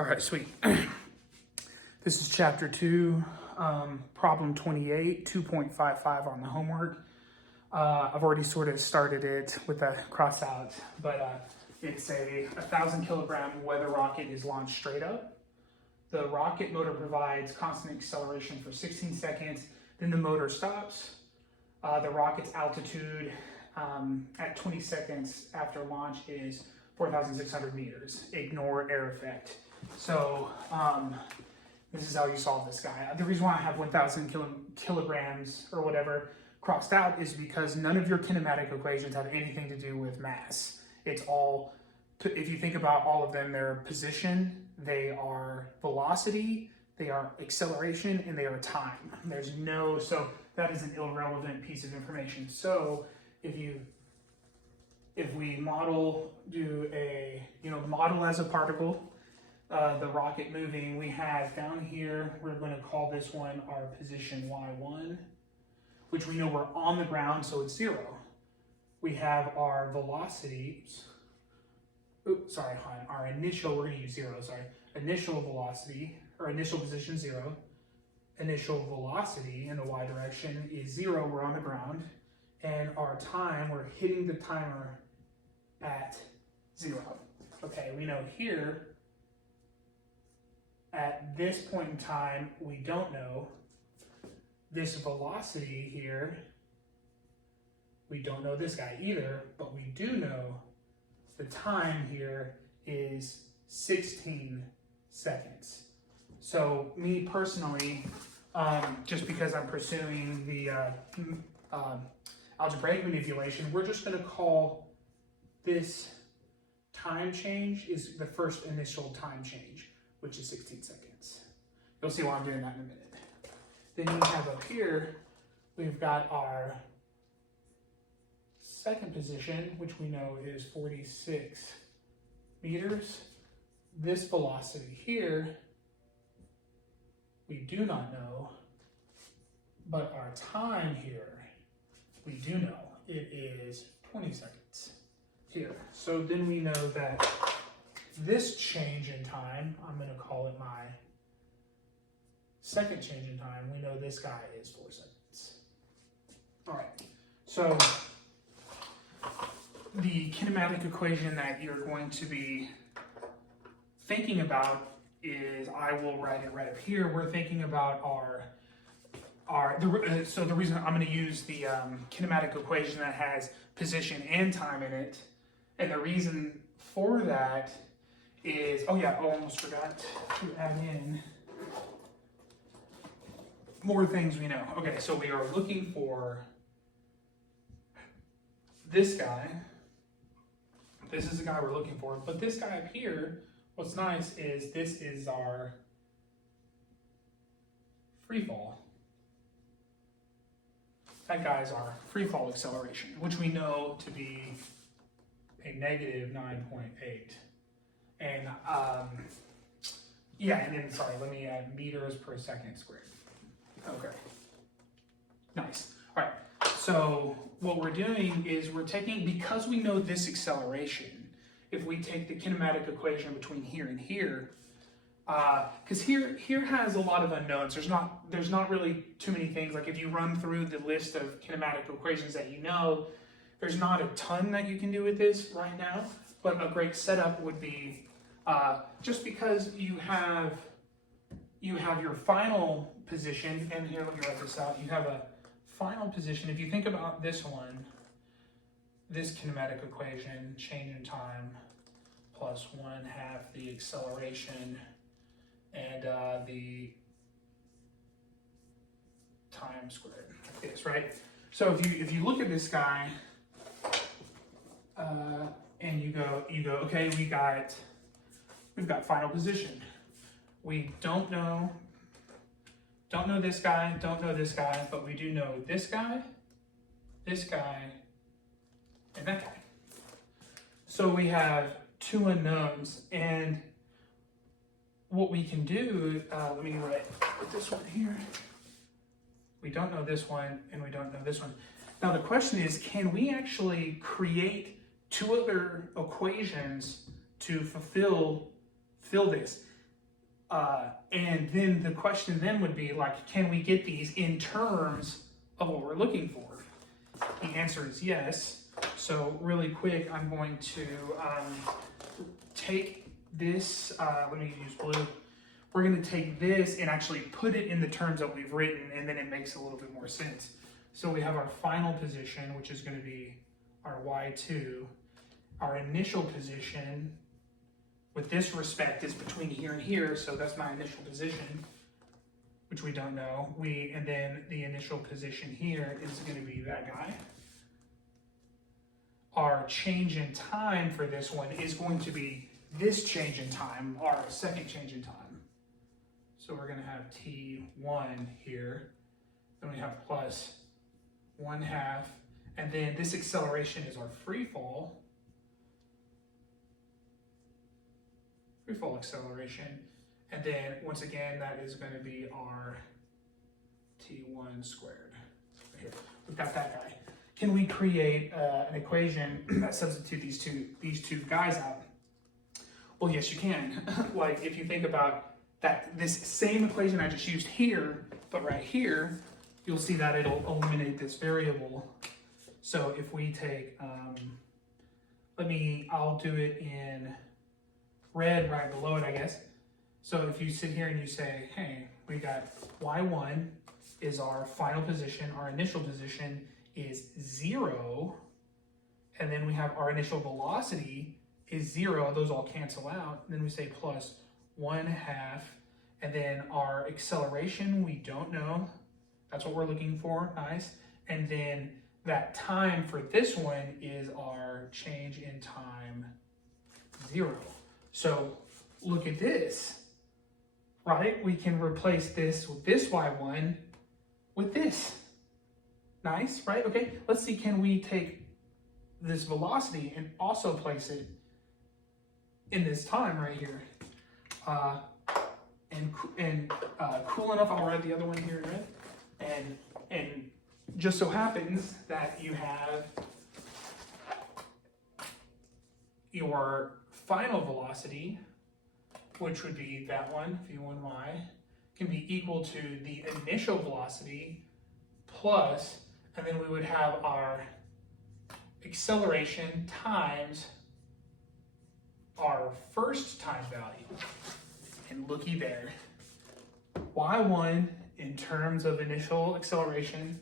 All right, sweet. This is chapter 2, problem 28, 2.55 on the homework. I've already sort of started it with a cross out, but it's a 1,000 kilogram weather rocket is launched straight up. The rocket motor provides constant acceleration for 16 seconds, then the motor stops. The rocket's altitude at 20 seconds after launch is 4,600 meters. Ignore air effect. So this is how you solve this guy. The reason why I have 1,000 kilograms or whatever crossed out is because none of your kinematic equations have anything to do with mass. It's all, if you think about all of them, they're position, they are velocity, they are acceleration, and they are time. There's no, so that is an irrelevant piece of information. So if we model, model as a particle, the rocket moving, we have down here, we're going to call this one our position Y1, which we know we're on the ground, so it's 0. We have our velocity, our initial, we're going to use 0, initial velocity, or initial position 0, initial velocity in the Y direction is 0, we're on the ground, and our time, we're hitting the timer at 0. Okay, we know here, at this point in time, we don't know this velocity here. We don't know this guy either, but we do know the time here is 16 seconds. So me personally, just because I'm pursuing the algebraic manipulation, we're just going to call this time change is the first initial time change, which is 16 seconds. You'll see why I'm doing that in a minute. Then you have up here, we've got our second position, which we know is 46 meters. This velocity here, we do not know, but our time here, we do know. It is 20 seconds here. So then we know that this change in time, I'm going to call it my second change in time. We know this guy is 4 seconds. All right, so the kinematic equation that you're going to be thinking about is, I will write it right up here. We're thinking about so the reason I'm going to use the kinematic equation that has position and time in it, and the reason for that is, I almost forgot to add in more things we know. Okay, so we are looking for this guy. This is the guy we're looking for, but this guy up here, what's nice is this is our free fall. That guy's our free fall acceleration, which we know to be a negative 9.8. And let me add meters per second squared. Okay, nice. All right, so what we're doing is we're taking, because we know this acceleration, if we take the kinematic equation between here and here, because here has a lot of unknowns. There's not really too many things. Like if you run through the list of kinematic equations that you know, there's not a ton that you can do with this right now, but a great setup would be just because you have your final position, and here, let me write this out. You have a final position. If you think about this one, this kinematic equation, change in time plus 1/2 the acceleration and the time squared, like this, right? So if you look at this guy and you go, okay, we've got final position. We don't know this guy, don't know this guy, but we do know this guy, and that guy. So we have 2 unknowns, and what we can do, let me write this one here. We don't know this one, and we don't know this one. Now the question is, can we actually create 2 other equations to fill this? And then the question then would be like, can we get these in terms of what we're looking for? The answer is yes. So really quick, I'm going to take this, let me use blue. We're going to take this and actually put it in the terms that we've written, and then it makes a little bit more sense. So we have our final position, which is going to be our y2. Our initial position, with this respect, is between here and here, so that's my initial position, which we don't know. And then the initial position here is going to be that guy. Our change in time for this one is going to be this change in time, our second change in time. So we're going to have t1 here, then we have plus 1/2, and then this acceleration is our free fall acceleration, and then once again that is going to be our t1 squared. Here, we've got that guy. Can we create an equation that substitute these two guys out? Well, yes, you can. Like if you think about that, this same equation I just used here, but right here, you'll see that it'll eliminate this variable. So if we take, I'll do it in red right below it, I guess. So if you sit here and you say, hey, we got y1 is our final position, our initial position is 0, and then we have our initial velocity is 0, those all cancel out, and then we say plus 1/2, and then our acceleration, we don't know, that's what we're looking for, nice, and then that time for this one is our change in time 0. So look at this, right? We can replace this with this y1 with this. Nice, right? Okay, let's see, can we take this velocity and also place it in this time right here? Cool enough, I'll write the other one here in red. And just so happens that you have your final velocity, which would be that one, v1y, can be equal to the initial velocity plus, and then we would have our acceleration times our first time value. And looky there, y1 in terms of initial acceleration,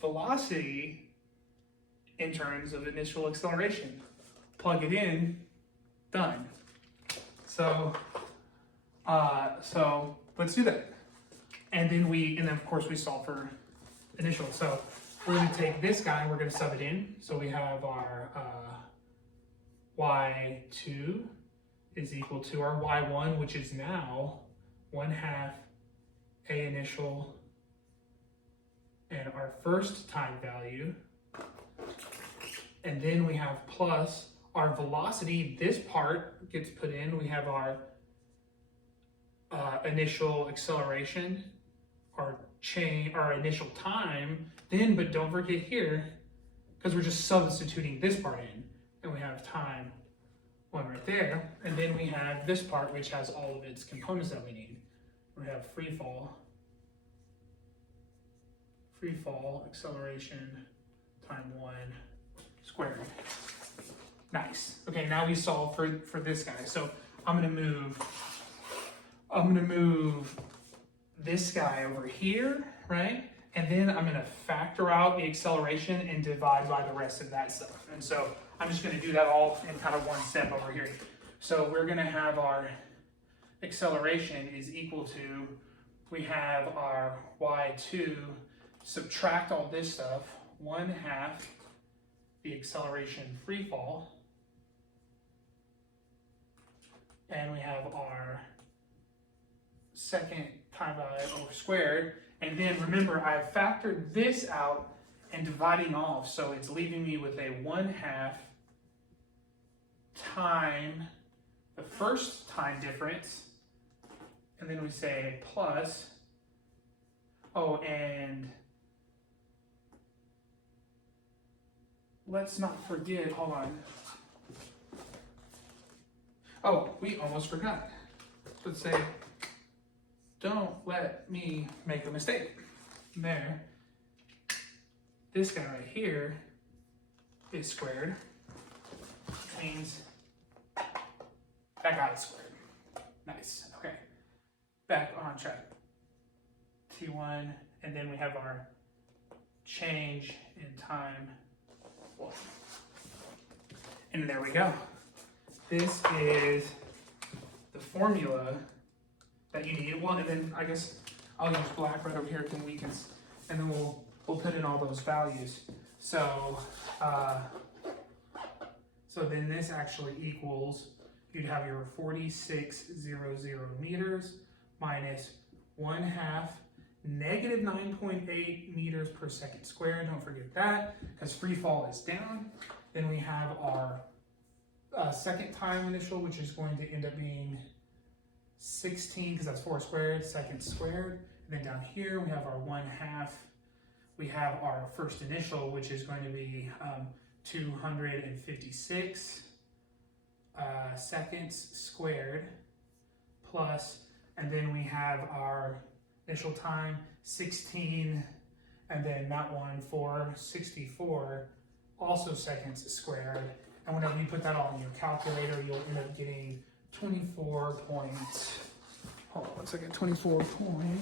velocity in terms of initial acceleration. Plug it in, done. So let's do that. And then of course we solve for initial. So we're going to take this guy and we're going to sub it in. So we have our y2 is equal to our y1, which is now 1/2 a initial and our first time value. And then we have plus our velocity, this part gets put in. We have our initial acceleration, our initial time, then, but don't forget here, because we're just substituting this part in, and we have time 1 right there, and then we have this part which has all of its components that we need. We have free fall acceleration time 1 squared. Nice. Okay, now we solve for this guy. So I'm gonna move this guy over here, right? And then I'm gonna factor out the acceleration and divide by the rest of that stuff. And so I'm just gonna do that all in kind of one step over here. So we're gonna have our acceleration is equal to, we have our y2, subtract all this stuff, 1/2 the acceleration free fall, and we have our second time value over squared. And then remember, I have factored this out and dividing off, so it's leaving me with a 1/2 time the first time difference, and then we say plus, oh, and let's not forget, hold on. Oh, we almost forgot. Let's say don't let me make a mistake. There. This guy right here is squared, which means that guy is squared. Nice, okay. Back on track. T1, and then we have our change in time 1. And there we go. This is the formula that you need. Well, and then I guess I'll use black right over here, then we can, and then we'll put in all those values. So, so then this actually equals, you'd have your 4600 meters minus 1/2 negative 9.8 meters per second squared. Don't forget that, because free fall is down. Then we have our second time initial, which is going to end up being 16, because that's 4 squared, second squared. And then down here we have our 1/2. We have our first initial, which is going to be 256 seconds squared plus, and then we have our initial time 16, and then that one for 64, also seconds squared. And whenever you put that all in your calculator, you'll end up getting 24 point, hold on one second, 24 point,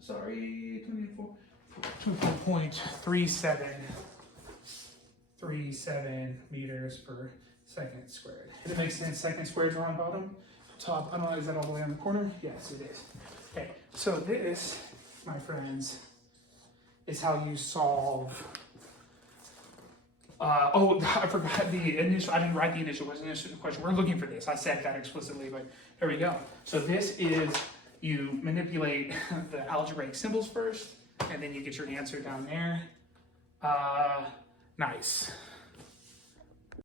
sorry, 24.37 meters per second squared. Does it make sense? Second squares are on bottom, top, I don't know, is that all the way on the corner? Yes, it is. Okay, so this, my friends, is how you solve, oh, I forgot the initial, I didn't write the initial question. We're looking for this. I said that explicitly, but here we go. So this is, you manipulate the algebraic symbols first, and then you get your answer down there. Nice.